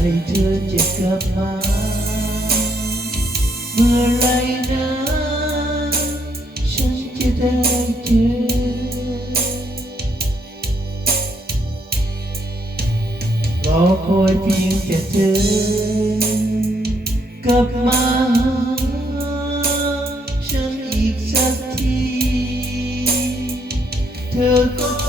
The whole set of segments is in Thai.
เธอจะกลับมา เมื่อไรนะฉันจะได้เจอรอคอยเพียงแค่เธอกลับมาหาฉันอีกสักที เธอก็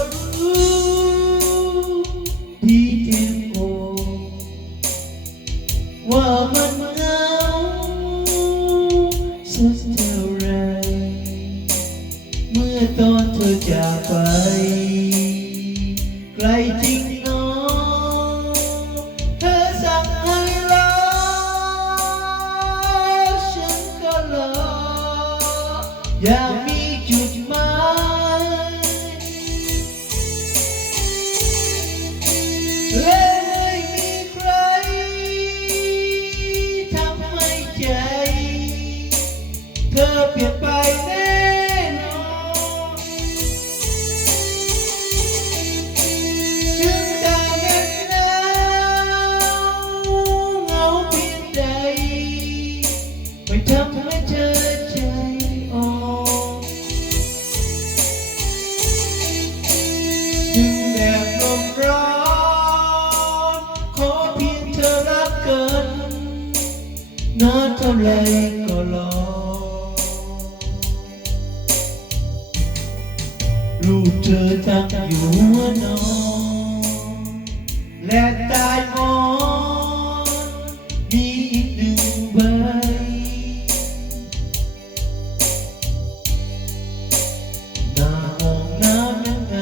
มื่อตอนเธอจากไป ไกลจริงน้อง เธอสั่งให้รอฉันก็รออยากมี นานเท่าไรก็รอ ลูกเธอตั้งอยู่หัวนอนและใตายมอนมีอีกหนึ่งใบหน้าห้องน้ำยังไง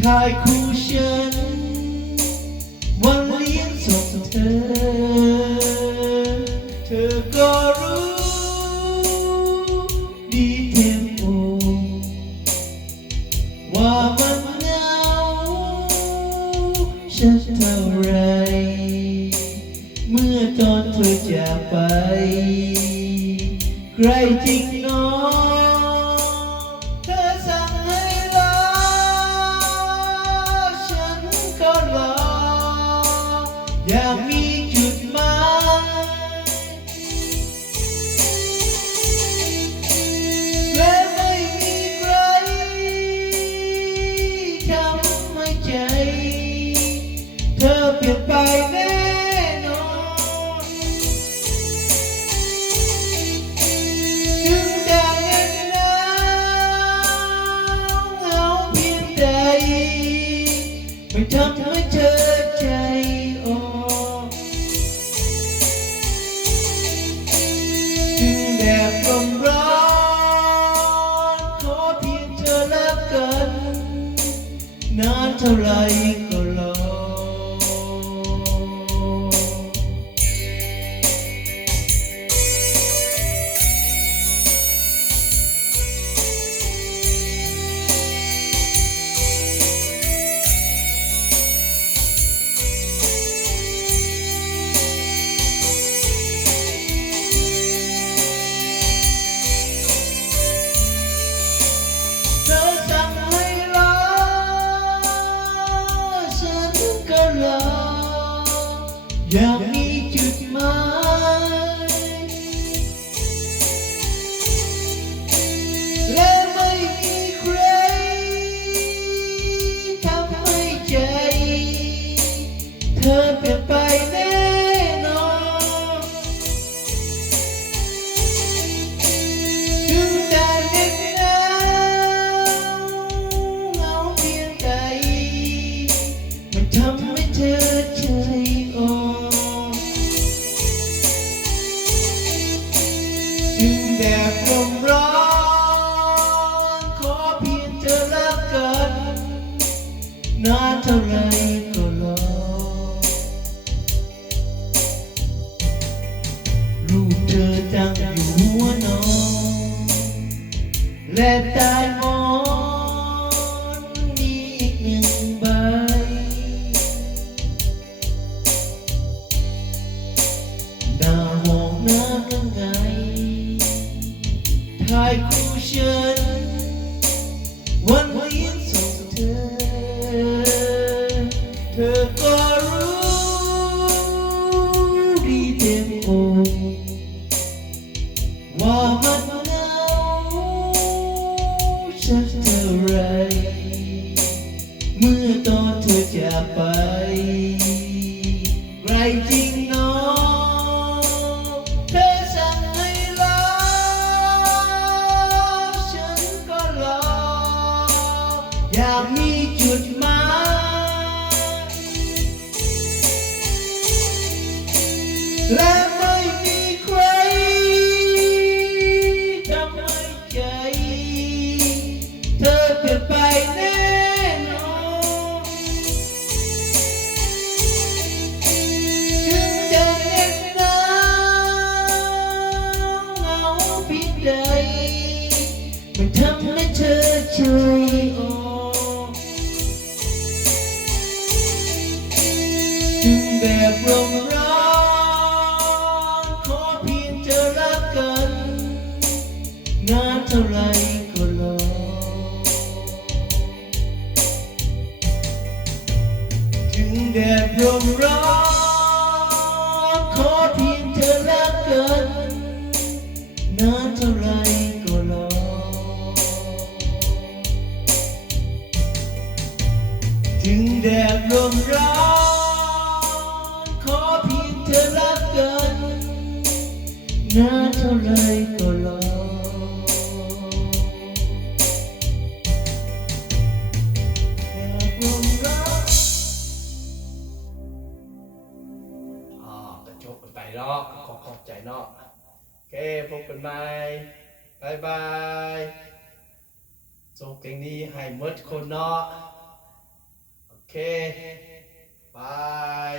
ทายคู่ฉันวันเลี้ยงส่งเธอ ว่ามันเหงาฉันเท่าไร เมื่อตอนเธอจากไป ใครจริง เท่าไร อ นานเท่าไรก็รอรูปเธอตั้งอยู่หัวนอนและใตายมอนมีอีกหนึ่งใบ หน้าห้องน้ำยังไงทายคู่ฉัน และไม่มีใครทำให้ใจ เธอเปลี่ยนไปแน่นอนถึงจะเหน็ดหนาวเหงาเพียงใดมันทำให้เธอใจอ่อนถึงแบบลม แดดลมร้อนขอเพียงเธอรักกันนานเท่าไรก็รอ ถึงแดดลมร้อนขอเพียงเธอรักกันนานเท่าไรก็ร เนาะโอเคพบกันใหม่บายบายจบเพลงนี้ให้มดคนเนาะโอเคบาย